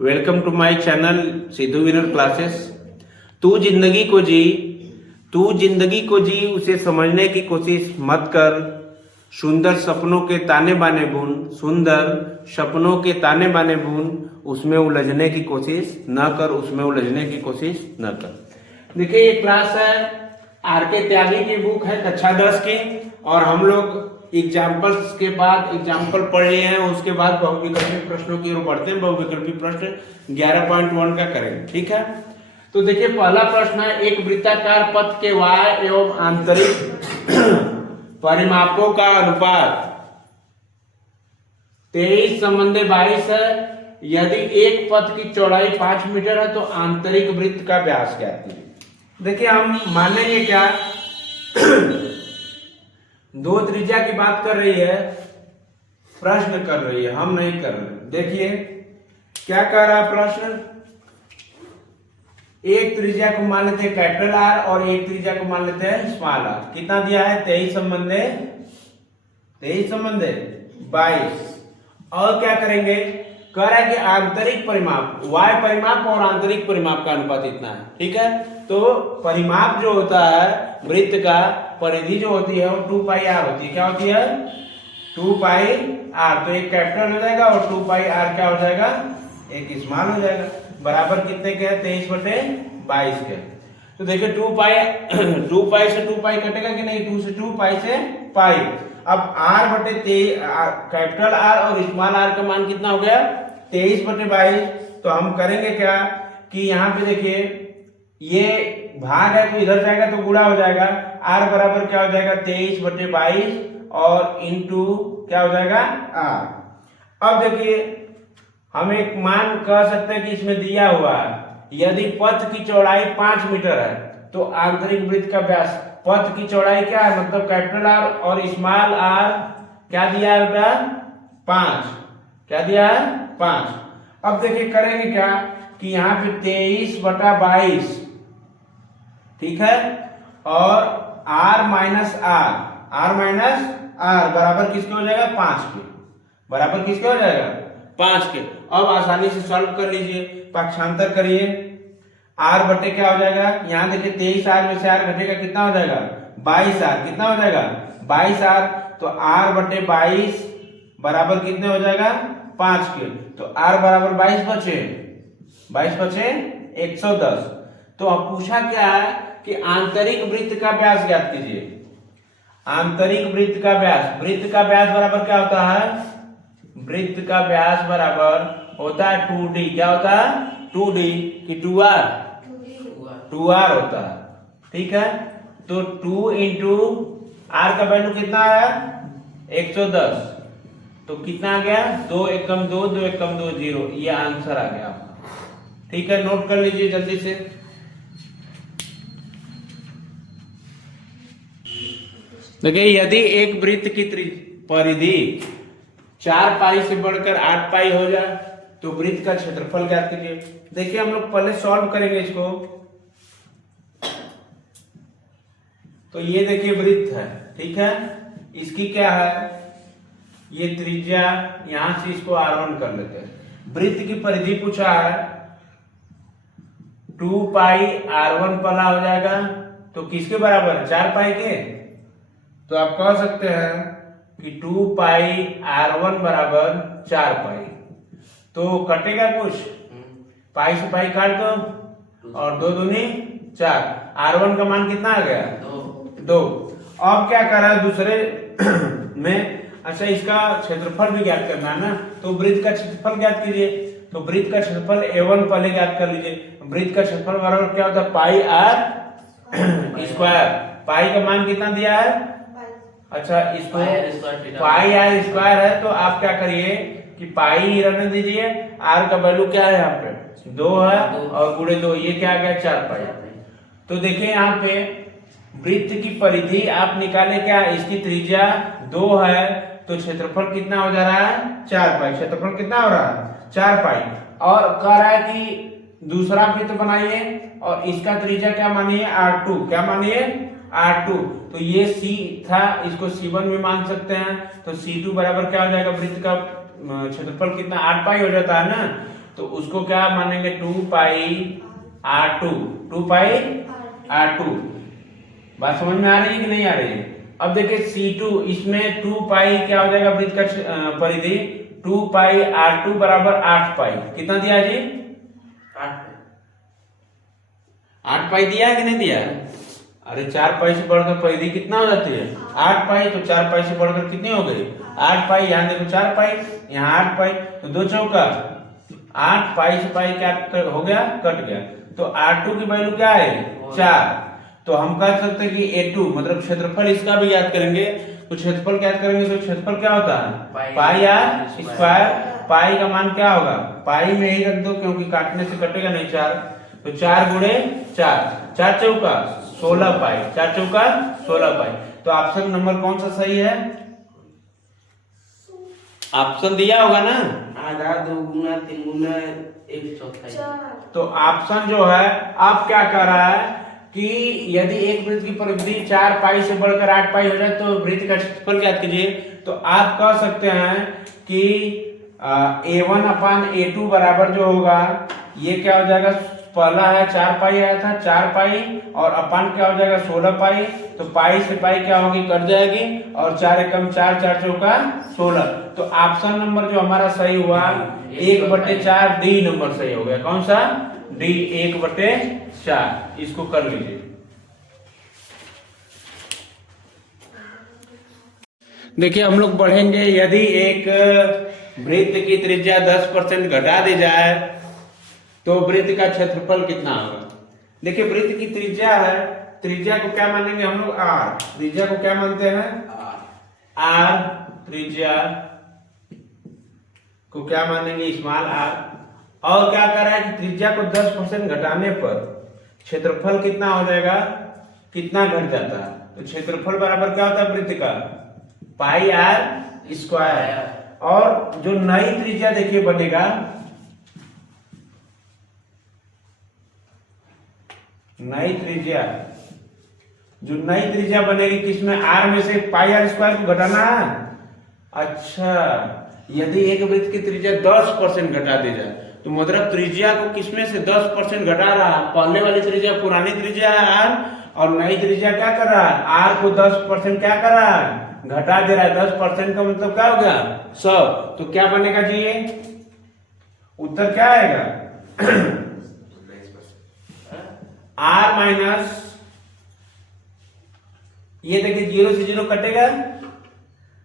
Welcome to my channel Sidhu winner classes. तू जिंदगी को जी, तू जिंदगी को जी, उसे समझने की कोशिश मत कर। सुंदर सपनों के ताने बाने बुन, सुंदर सपनों के ताने बाने बुन, उसमें उलझने की कोशिश न कर, उसमें उलझने की कोशिश न कर। देखिए ये क्लास है आर के त्यागी की बुक है कक्षा 10 की, और हम लोग एग्जाम्पल्स के बाद एग्जाम्पल पढ़ लिए हैं, उसके बाद बहुविकल्पी प्रश्नों की ओर बढ़ते हैं। बहुविकल्पी प्रश्न 11.1 का करेंगे, ठीक है। तो देखिए पहला प्रश्न है, एक वृत्ताकार पथ के वाय एवं आंतरिक परिमापों का अनुपात 23 संबंधी 22 है। यदि एक पथ की चौड़ाई 5 मीटर है तो आंतरिक वृत्त का व्यास क्या है। देखिए हम मानेंगे क्या, दो त्रिज्या की बात कर रही है, प्रश्न कर रही है, हम नहीं कर रहे। देखिए क्या कह रहा है प्रश्न, एक त्रिज्या को मान लेते हैं कैपिटल आर और एक त्रिज्या को मान लेते हैं स्मॉल आर। कितना दिया है 23 संबंधे 22। और क्या करेंगे, कह रहा है कि आंतरिक परिमाप y परिमाप और आंतरिक परिमाप का अनुपात इतना है, ठीक है। तो परिमाप जो होता है वृत्त का, परिधि जो होती है वो 2 पाई आर होती है। क्या होती है 2 पाई आर। तो एक कैपिटल हो जाएगा और 2 पाई आर क्या हो जाएगा, एक स्मॉल हो जाएगा। बराबर कितने के है 23/22 के। तो देखिए 2 पाई से 2 पाई कटेगा कि नहीं, 2 से 2 पाई से पाई। अब r/23 कैपिटल आर और स्मॉल आर का मान कितना हो गया 23/22। तो हम करेंगे क्या कि यहाँ पे देखिए ये भाग है तो इधर जाएगा तो गुणा हो जाएगा। r बराबर क्या हो जाएगा 23/22 और इंटू क्या हो जाएगा r। अब देखिए हम एक मान कह सकते हैं कि इसमें दिया हुआ है, यदि पथ की चौड़ाई 5 मीटर है तो आंतरिक वृत्त का व्यास, पथ की चौड़ाई क्या है मतलब कैपिटल आर और स्मॉल आर क्या दिया है बेटा 5। क्या दिया है 5। अब देखिए करेंगे क्या कि यहाँ पे 23/22, ठीक है, और r माइनस आर बराबर किसके हो जाएगा 5 के। बराबर किसके हो जाएगा 5 के। अब आसानी से सॉल्व कर लीजिए, पक्षांतर करिए। r बटे क्या हो जाएगा, यहाँ देखिए 23r में से r घटेगा कितना हो जाएगा 22r। कितना हो जाएगा 22r। तो r बटे 22 बराबर कितने हो जाएगा 5 के। तो r बराबर 22 बचे 110। तो अब पूछा क्या है कि आंतरिक वृत्त का व्यास ज्ञात कीजिए। आंतरिक वृत्त का व्यास, वृत्त का व्यास बराबर क्या होता है, वृत्त का व्यास बराबर होता है 2d। क्या होता है 2d कि 2r होता है, ठीक है। तो 2 इंटू r का वैल्यू कितना आया 110। तो कितना आ गया 2 एकम 2, 2 एकम 2 0। ये आंसर आ गया आपका, ठीक है। नोट कर लीजिए जल्दी से। देखिए यदि एक वृत्त की परिधि 4 पाई से बढ़कर 8 पाई हो जाए तो वृत्त का क्षेत्रफल ज्ञात कीजिए। देखिए हम लोग पहले सॉल्व करेंगे इसको। तो ये देखिए वृत्त है, ठीक है, इसकी क्या है, ये त्रिज्या, यहां से इसको r1 कर लेते हैं। वृत्त की परिधि पूछा है 2 पाई r1 पला हो जाएगा, तो किसके बराबर है 4 पाई के। तो आप कह सकते हैं कि 2 पाई r1 बराबर 4 पाई। तो कटेगा कुछ, पाई से पाई काट दो और 2 दूनी 4। r1 का मान कितना आ गया 2। अब क्या कर रहा है दूसरे में, अच्छा इसका क्षेत्रफल भी ज्ञात करना है ना, तो वृत्त का क्षेत्रफल ज्ञात कीजिए। तो वृत्त का क्षेत्रफल a1 पहले ज्ञात कर लीजिए। वृत्त का क्षेत्रफल बराबर क्या होता है पाई r स्क्वायर। पाई का मान कितना दिया है, अच्छा इसको पाई r स्क्वायर है। तो आप क्या करिए कि पाई रहने दीजिए, r का वैल्यू क्या है यहाँ पे 2 है और गुणे 2, ये क्या आ गया 4 पाई। तो देखिए यहाँ पे वृत्त की परिधि आप निकाले क्या, इसकी त्रिज्या 2 है तो क्षेत्रफल कितना हो जा रहा है 4 पाई। क्षेत्रफल कितना हो रहा है 4 पाई। और कह रहा है कि दूसरा वृत्त बनाइए और इसका त्रिज्या क्या मानिए r2। क्या मानिए r2। तो ये c था, इसको c1 भी मान सकते हैं। तो c2 बराबर क्या हो जाएगा, वृत्त का क्षेत्रफल कितना 8 पाई हो जाता है ना। तो उसको क्या मानेंगे 2πr2, 2πr2। बात समझ में आ रही है कि नहीं आ रही है? अब देखिए C2, इसमें 2π क्या हो जाएगा वृत्त का परिधि, 2πr2 बराबर 8π। कितना दिया जी? 8π दिया है कि नहीं दिया? अरे 4π से बढ़कर परिधि कितना हो जाती है? 8π। तो 4π से बढ़कर कितनी हो गई? 8π। यहाँ देखो 4π, यहाँ 8π, तो 2 चौका 8π से पाई क्या हो गया? कट गया। तो R2 की वैल्यू क्या है? 4। तो हम कह सकते हैं कि A2 मतलब क्षेत्रफल, इसका भी याद करेंगे। तो क्षेत्रफल क्या याद करेंगे? तो क्षेत्रफल क्या होता है? पाई आर स्क्वायर। पाई का मान क्या होगा? पाई में ही रख दो क्योंकि काटने से कटेगा नहीं 4। तो 4 गुणे 4, 4 चौका 16 पाई, 4 चौका 16 पाई। तो ऑप्शन नंबर कौन सा सही है? ऑप्शन दिया होगा ना, आधा, 2 गुना, 3 गुना, 1/4। तो ऑप्शन जो है अब क्या कर रहा है कि यदि एक वृत्त की परिधि 4π से बढ़कर 8π हो जाए तो वृत्त का क्षेत्रफल ज्ञात कीजिए। तो आप कह सकते हैं कि A1 अपान A2 बराबर जो होगा ये क्या हो जाएगा? पहला है 4π आया था, 4π और अपान क्या हो जाएगा? 16π। तो पाई से पाई क्या होगी? कट जाएगी और 4 एकम 4, 4 चौका 16। तो ऑप्शन नंबर जो हमारा सही हुआ 1/4, डी नंबर सही हो गया। कौन सा? डी, 1/4। इसको कर लीजिए। देखिए हम लोग बढ़ेंगे, यदि एक वृत्त की त्रिज्या 10% घटा दी जाए तो वृत्त का क्षेत्रफल कितना होगा? देखिए वृत्त की त्रिज्या है, त्रिज्या को क्या मानेंगे हम लोग? आर। त्रिज्या को क्या मानते हैं? आर। त्रिज्या को क्या मानेंगे? Small R. और क्या कर रहा है कि त्रिज्या को 10% घटाने पर क्षेत्रफल कितना हो जाएगा? कितना घट जाता है? तो क्षेत्रफल बराबर क्या होता है वृत्त का? पाई आर स्क्वायर। और जो नई त्रिज्या देखिए बनेगा, नई त्रिज्या, जो नई त्रिज्या बनेगी किसमें? आर में से पाई आर स्क्वायर को घटाना है। अच्छा, यदि एक वृत्त की त्रिज्या 10% घटा दी जाए तो मतलब त्रिज्या को किसमें से 10% घटा रहा है? पहले वाली त्रिज्या पुरानी त्रिज्या है आर, और नई त्रिज्या क्या कर रहा है? आर को 10% क्या कर रहा है? घटा दे रहा है। 10% का मतलब क्या हो गया? 100। तो क्या बनेगा जी? ये उत्तर क्या आएगा? आर माइनस, ये देखिए 0 से 0 कटेगा,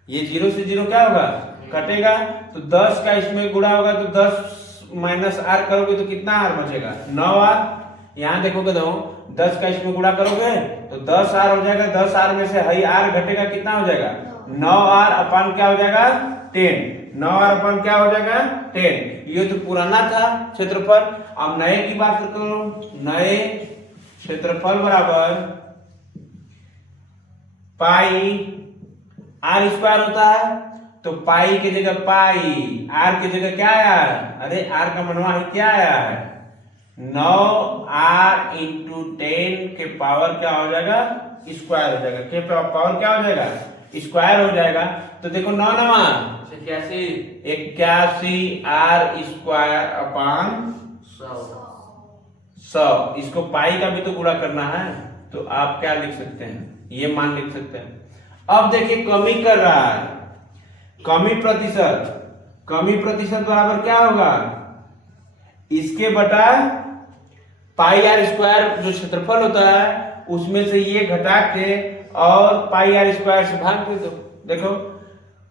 ये 0 से 0 क्या होगा? कटेगा। तो 10 का इसमें गुणा होगा तो 10 माइनस आर करोगे तो कितना आर बचेगा? 9 आर। यहां देखोगे तो 10 का इसमें गुणा करोगे तो 10 आर हो जाएगा। 10 आर में से हई आर घटेगा, कितना हो जाएगा? 9 आर अपान क्या हो जाएगा? 10। 9 आर अपान क्या हो जाएगा? 10। ये तो पुराना था क्षेत्रफल। अब नए की बात करो, नए क्षेत्रफल बराबर पाई आर स्क्वायर होता है। तो पाई की जगह पाई, आर की जगह क्या आया है? अरे आर का मनवा ही क्या आया है? 9r इंटू 10 के पावर क्या हो जाएगा? स्क्वायर हो जाएगा। के पावर क्या हो जाएगा? स्क्वायर हो जाएगा। तो देखो 9 9 81 आर स्क्वायर अपान 100। इसको पाई का भी तो गुणा करना है, तो आप क्या लिख सकते हैं? ये मान लिख सकते हैं। अब देखिए कमी कर रहा है, कमी प्रतिशत। कमी प्रतिशत बराबर क्या होगा? इसके बटा पाई आर स्क्वायर जो क्षेत्रफल होता है उसमें से ये घटा के और पाई आर स्क्वायर से भाग दे दो। देखो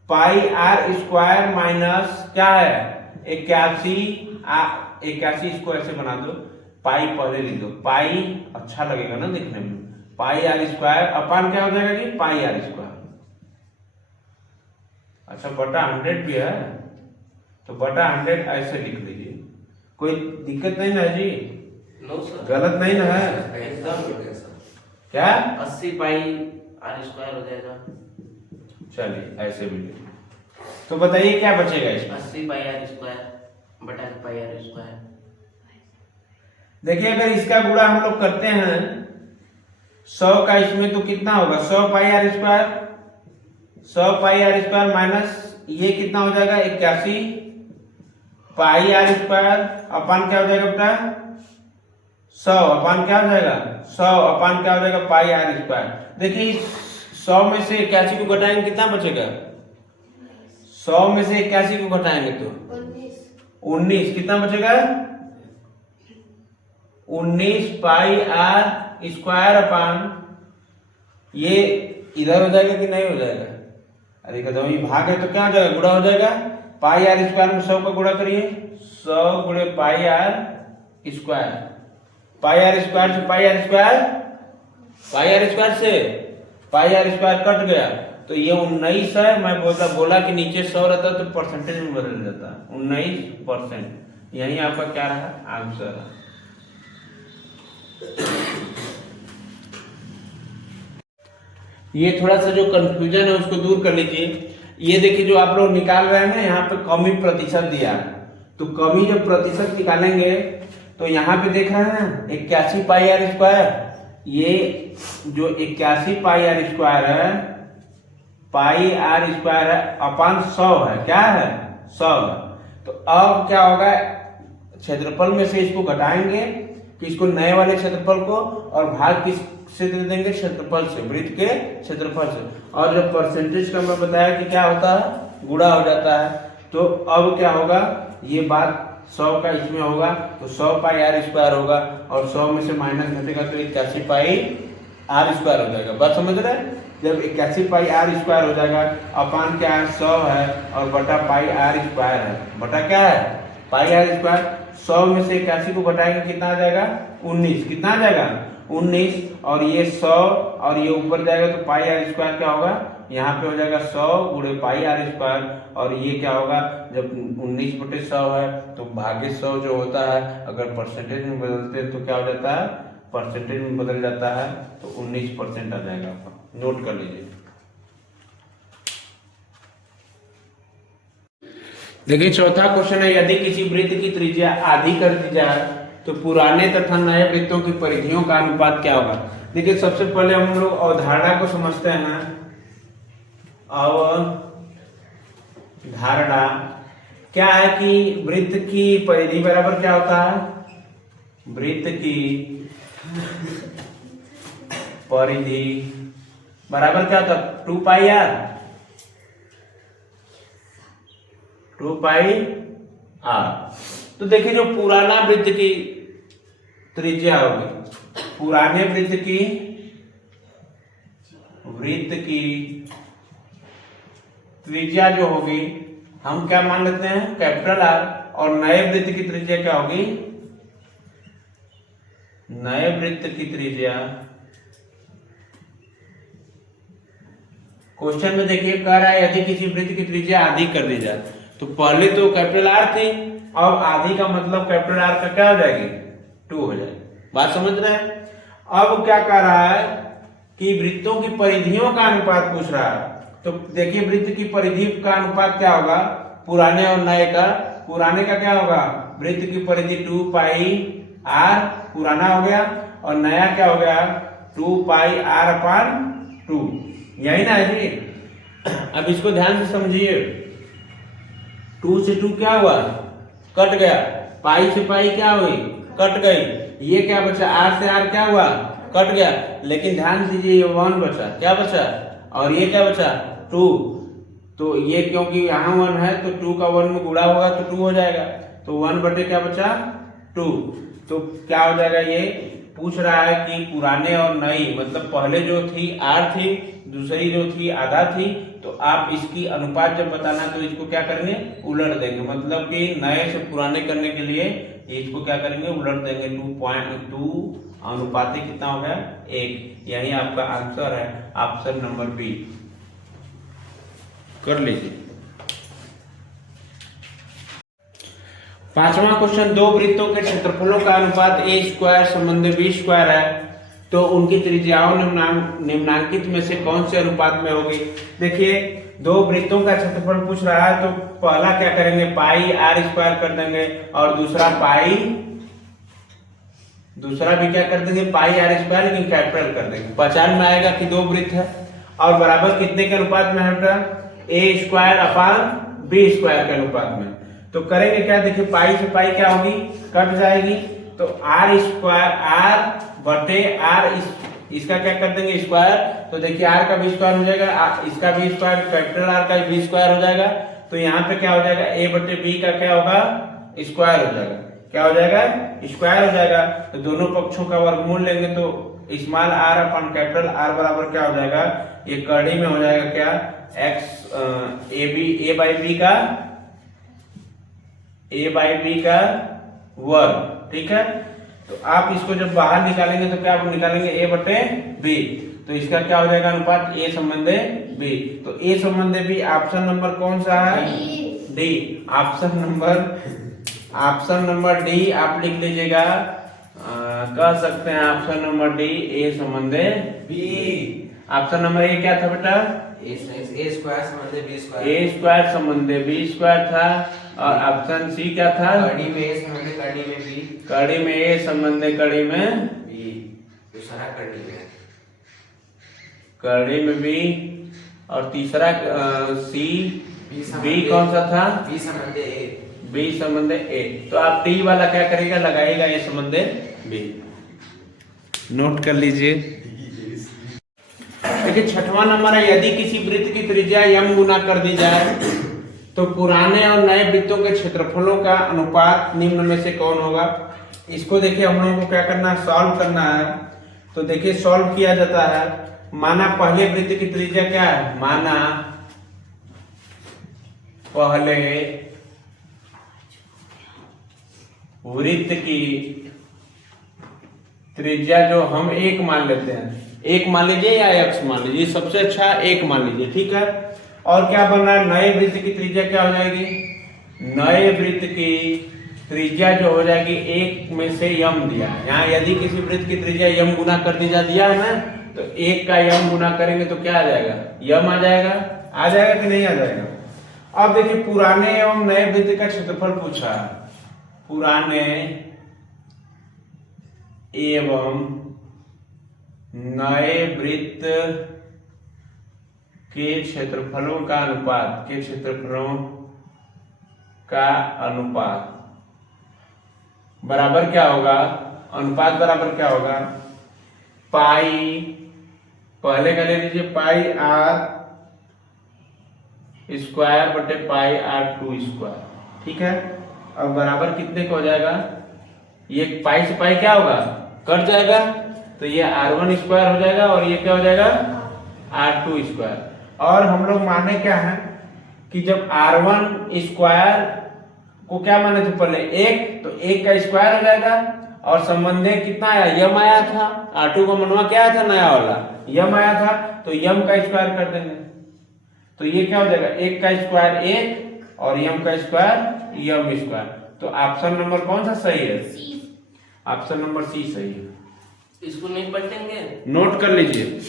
पाई आर स्क्वायर माइनस क्या है? 81 स्क्वायर से बना दो, पाई पहले लिख दो। पाई अच्छा लगेगा ना दिखने में। पाई आर स्क्वायर अपान क्या हो जाएगा जी? पाई आर स्क्वायर। अच्छा बटा 100 भी है, तो बटा 100 ऐसे लिख लीजिए। कोई दिक्कत नहीं ना जी? नो सर, गलत नहीं ना है? एकदम। क्या 80 पाई आर स्क्वायर हो जाएगा। चलिए ऐसे भी लिखिए। तो बताइए क्या बचेगा इसमें? 80 पाई आर स्क्वायर बटा पाई आर स्क्वायर। देखिए अगर इसका गुणा हम लोग करते हैं 100 का, इसमें तो कितना होगा? 100 pi R square, 100 pi R square minus ये कितना हो जाएगा? 81 पाई आर स्क्वायर अपान क्या हो जाएगा बेटा 100 अपान क्या हो जाएगा 100 अपान क्या हो जाएगा पाई आर स्क्वायर। देखिए 100 में से 81 को घटाएंगे कितना बचेगा 100 में से 81 को घटाएंगे तो 19 कितना बचेगा 19 पाई आर स्क्वायर अपान ये इधर हो जाएगा कि नहीं हो जाएगा। अरे कहते ये भाग है तो क्या हो जाएगा गुणा हो जाएगा। पाई आर स्क्वायर में 100 का गुणा करिए 100 गुणे pi R square. Pi R square से पाई आर स्क्वायर से पाई आर स्क्वायर कट गया तो ये 19 है। मैं बोला कि नीचे 100 रहता तो परसेंटेज में बदल जाता 19%। यही आपका क्या रहा आंसर। ये थोड़ा सा जो कंफ्यूजन है उसको दूर कर लीजिए। ये देखिए जो आप लोग निकाल रहे हैं ना यहाँ पे कमी प्रतिशत दिया है तो कमी जब प्रतिशत निकालेंगे तो यहाँ पे देख रहे हैं ना 81 पाई आर स्क्वायर। ये जो 81 पाई आर स्क्वायर है पाई आर स्क्वायर है अपान 100 है क्या है 100 है। तो अब क्या होगा क्षेत्रफल में से इसको घटाएंगे कि इसको नए वाले क्षेत्रफल को और भाग किस से दे देंगे क्षेत्रफल से वृत्त के क्षेत्रफल से। और जब परसेंटेज का मैं बताया कि क्या होता है गुणा हो जाता है तो अब क्या होगा ये बात 100 का इसमें होगा तो 100 पाई आर स्क्वायर होगा और 100 में से माइनस घटेगा तो 81 पाई आर स्क्वायर हो जाएगा। बात समझ रहे हैं। जब 81 पाई आर स्क्वायर हो जाएगा अपान क्या है 100 है और बटा पाई आर स्क्वायर है। बटा क्या है पाई आर स्क्वायर। 100 में से 81 को घटाएंगे कितना आ जाएगा 19 कितना आ जाएगा 19 और ये 100 और ये ऊपर जाएगा तो पाई आर स्क्वायर क्या होगा यहाँ पे हो जाएगा 100 गुणे पाई आर स्क्वायर और ये क्या होगा जब 19/100 है तो भागे 100 जो होता है अगर परसेंटेज में बदलते हैं तो क्या हो जाता है परसेंटेज में बदल जाता है तो 19% आ जाएगा। आपका नोट कर लीजिए। देखिए चौथा क्वेश्चन है यदि किसी वृत्त की त्रिज्या आधी कर दी जाए तो पुराने तथा नए वृत्तों की परिधियों का अनुपात क्या होगा। देखिए सबसे पहले हम लोग अवधारणा को समझते हैं। अवधारणा क्या है कि वृत्त की परिधि बराबर क्या होता है वृत्त की परिधि बराबर क्या होता है 2 पाई आर 2 पाई आर। तो देखिए जो पुराना वृत्त की त्रिज्या होगी पुराने वृत्त की त्रिज्या जो होगी हम क्या मान लेते हैं कैपिटल आर और नए वृत्त की त्रिज्या क्या होगी नए वृत्त की त्रिज्या। क्वेश्चन में देखिए कह रहा है यदि किसी वृत्त की त्रिज्या आधी कर दी जाए तो पहले तो कैपिटल आर थी अब आधी का मतलब कैपिटल आर का क्या हो जाएगी 2 हो जाएगी। बात समझ रहे हैं। अब क्या कह रहा है कि वृत्तों की परिधियों का अनुपात पूछ रहा है तो देखिए वृत्त की परिधि का अनुपात क्या होगा पुराने और नए का। पुराने का क्या होगा वृत्त की परिधि 2 पाई आर पुराना हो गया और नया क्या हो गया 2 पाई आर अपान 2 यही ना है जी। अब इसको ध्यान से समझिए 2 से 2 क्या हुआ कट गया पाई से पाई क्या हुई कट गई। ये क्या बचा आर से आर क्या हुआ कट गया लेकिन ध्यान दीजिए ये 1 बचा क्या बचा और ये क्या बचा 2। तो ये क्योंकि यहाँ 1 है तो 2 का 1 में गुणा होगा तो 2 हो जाएगा तो 1 बटे क्या बचा 2। तो क्या हो जाएगा ये पूछ रहा है कि पुराने और नई मतलब पहले जो थी आर थी दूसरी जो थी आधा थी तो आप इसकी अनुपात जब बताना तो इसको क्या करेंगे उलट देंगे मतलब कि नए से पुराने करने के लिए इसको क्या करेंगे उलट देंगे 2.2 अनुपाती कितना हो गया 1। यही आपका आंसर है ऑप्शन नंबर बी कर लीजिए। पांचवा क्वेश्चन दो वृत्तों के क्षेत्रफलों का अनुपात a स्क्वायर संबंधी b स्क्वायर है तो उनकी त्रिज्याओं निम्नांकित में से कौन से अनुपात में होगी। देखिए दो वृत्तों का क्षेत्रफल पूछ रहा है तो पहला क्या करेंगे पाई आर स्क्वायर कर देंगे और दूसरा भी क्या कर देंगे पाई आर स्क्वायर लेकिन कैपिटल कर देंगे। पहचान में आएगा कि दो वृत्त है और बराबर कितने के अनुपात में है a square upon b square के अनुपात में। तो करेंगे क्या, देखिए पाई से पाई क्या होगी, कट जाएगी, तो आर स्क्वायर आर बटे आर, इसका क्या कर देंगे स्क्वायर, तो देखिए आर का भी स्क्वायर हो जाएगा, इसका भी स्क्वायर, कैपिटल आर का भी स्क्वायर हो जाएगा, तो यहाँ पे क्या हो जाएगा ए बटे बी का क्या होगा स्क्वायर हो जाएगा, क्या हो जाएगा स्क्वायर हो जाएगा। तो दोनों पक्षों का वर्गमूल लेंगे तो स्मॉल आर अपन कैपिटल आर बराबर क्या हो जाएगा, ये कड़ी में हो जाएगा क्या एक्स ए बाई बी का वर्ग, ठीक है। तो आप इसको जब बाहर निकालेंगे तो क्या आप निकालेंगे ए बटे बी, तो इसका क्या हो जाएगा अनुपात ए संबंधे बी, तो ए संबंधे बी ऑप्शन नंबर कौन सा है, डी, ऑप्शन नंबर डी आप लिख लीजिएगा, कह सकते हैं ऑप्शन नंबर डी ए संबंधे बी। ऑप्शन नंबर ए क्या था बेटा, ए स्क्वायर संबंधे बी स्क्वायर, ए स्क्वायर संबंधे बी स्क्वायर था, और ऑप्शन सी क्या था, कड़ी में ए संबंधे कड़ी में बी, कड़ी में ए संबंधे कड़ी में बी, दूसरा कड़ी में बी, और तीसरा सी बी कौन सा था, बी संबंधे ए, बी संबंधे ए, तो आप टी वाला क्या करेगा लगाएगा ए संबंधे बी, नोट कर लीजिए। देखिए छठवां नंबर है, यदि किसी वृत्त की त्रिज्या यम गुना कर दी जाए तो पुराने और नए वृत्तों के क्षेत्रफलों का अनुपात निम्न में से कौन होगा। इसको देखिए हम लोगों को क्या करना है, सॉल्व करना है। तो देखिए सॉल्व किया जाता है, माना पहले वृत्त की त्रिज्या क्या है, माना पहले वृत्त की त्रिज्या जो हम एक मान लेते हैं, एक मान लीजिए या एक्स मान लीजिए, सबसे अच्छा एक मान लीजिए, ठीक है। और क्या बन रहा है, नए वृत्त की त्रिज्या क्या हो जाएगी, नए वृत्त की त्रिज्या जो हो जाएगी एक में से यम दिया है, यहाँ यदि किसी वृत्त की त्रिज्या यम गुना कर दी दिया है ना, तो एक का यम गुना करेंगे तो क्या आ जाएगा, यम आ जाएगा कि नहीं आ जाएगा। अब देखिए पुराने एवं नए वृत्त का क्षेत्रफल पूछा, पुराने एवं नए वृत्त के क्षेत्रफलों का अनुपात, के क्षेत्रफलों का अनुपात बराबर क्या होगा, अनुपात बराबर क्या होगा, पाई, पहले का ले लीजिए पाई आर स्क्वायर बटे पाई आर टू स्क्वायर, ठीक है। अब बराबर कितने का हो जाएगा, ये पाई से पाई क्या होगा, कट जाएगा, तो ये r1 स्क्वायर हो जाएगा और ये क्या हो जाएगा r2 स्क्वायर। और हम लोग माने क्या है कि जब r1 स्क्वायर को क्या माने थे पहले एक, तो एक का स्क्वायर हो जाएगा, और संबंधे कितना आया, यम आया था, r2 का मनवा क्या आया था, नया वाला यम आया था, तो यम का स्क्वायर कर देंगे, तो ये क्या हो जाएगा, एक का स्क्वायर एक और यम का स्क्वायर यम स्क्वायर। तो ऑप्शन नंबर कौन सा सही है, ऑप्शन नंबर सी सही है। इसको नहीं पलटेंगे, नोट कर लीजिए।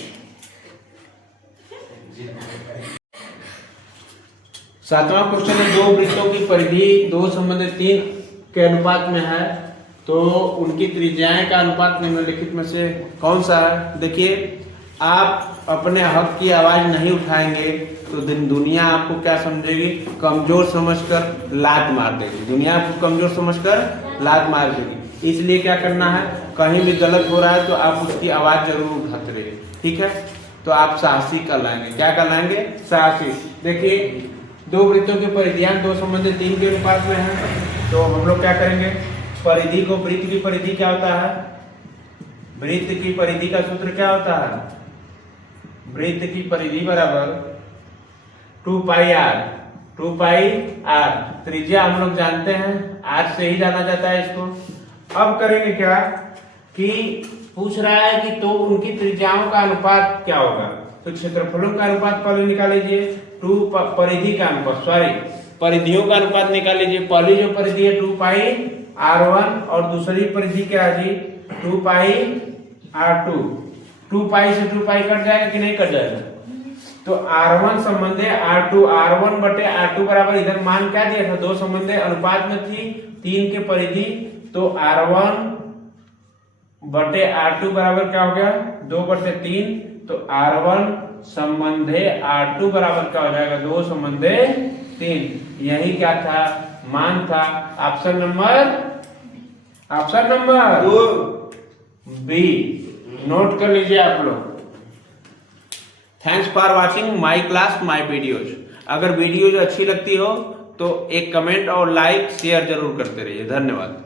सातवां क्वेश्चन है, दो वृत्तों की परिधि 2:3 के अनुपात में है, तो उनकी त्रिज्याएं का अनुपात निम्नलिखित में से कौन सा है। देखिए आप अपने हक की आवाज नहीं उठाएंगे तो दुनिया आपको क्या समझेगी, कमजोर समझकर लात मार देगी, दुनिया आपको कमजोर समझकर लात मार देगी। इसलिए क्या करना है, कहीं भी गलत हो रहा है तो आप उसकी आवाज जरूर उठाते रहिए, ठीक है। तो आप साहसी कहलाएंगे, क्या कहलाएंगे, साहसी। देखिए दो वृत्तों की परिधियां 2:3 के अनुपात में है, तो हम लोग क्या करेंगे, परिधि को, वृत्त की परिधि क्या होता है, वृत्त की परिधि का सूत्र क्या होता है, वृत्त की परिधि बराबर 2 पाई आर, त्रिज्या हम लोग जानते हैं, आर से ही जाना जाता है इसको। अब करेंगे क्या कि पूछ रहा है कि तो उनकी त्रिज्याओं का अनुपात क्या होगा, तो क्षेत्रफलों का अनुपात पहले निकाल लीजिए, परिधि का अनुपात, सॉरी परिधियों का अनुपात निकाल लीजिए। पहली जो परिधि है 2 पाई r1 और दूसरी परिधि क्या है जी 2 पाई r2। 2 पाई से 2 पाई कट जाएगा कि नहीं कट जाएगा, तो r1 संबंधे r2, r1 बटे r2 बराबर, इधर मान क्या दिया था, 2 संबंधे अनुपात में थी 3 के परिधि, तो r1 बटे r2 बराबर क्या हो गया 2/3, तो r1 संबंधे r2 बराबर क्या हो जाएगा 2/3। यही क्या था, मान था ऑप्शन नंबर दो। बी। नोट कर लीजिए आप लोग। Thanks for watching my class my videos. अगर वीडियोज अच्छी लगती हो तो एक कमेंट और लाइक शेयर जरूर करते रहिए। धन्यवाद।